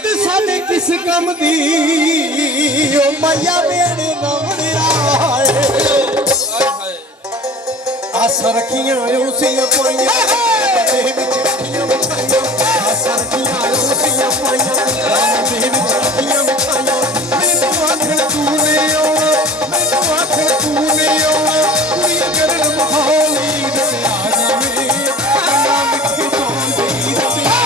ईद साडे किस कम दी ओ मैया मेरे नवड़िया आस रखियां उसियां पाइयां दे विच रखियां मिठाइयां आस रखियां उसियां पाइयां दे विच रखियां मिठाइयां मैनू आखण तूने आउणा मैनू आखण तूने आउणा कुड़ी करन माहौल ईद ते आ जावे ना मिठे जान दी ईद ते आ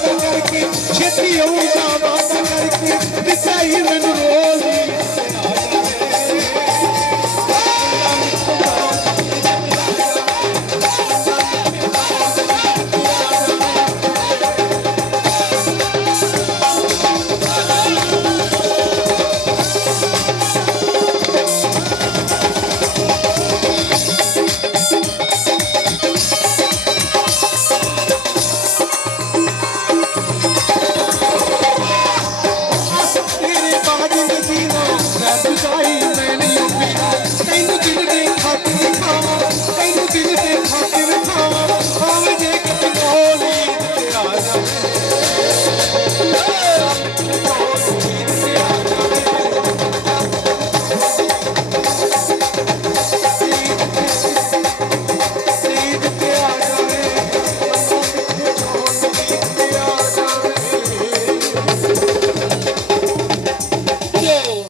छेती आऊं जावां करके दिखाई मैनू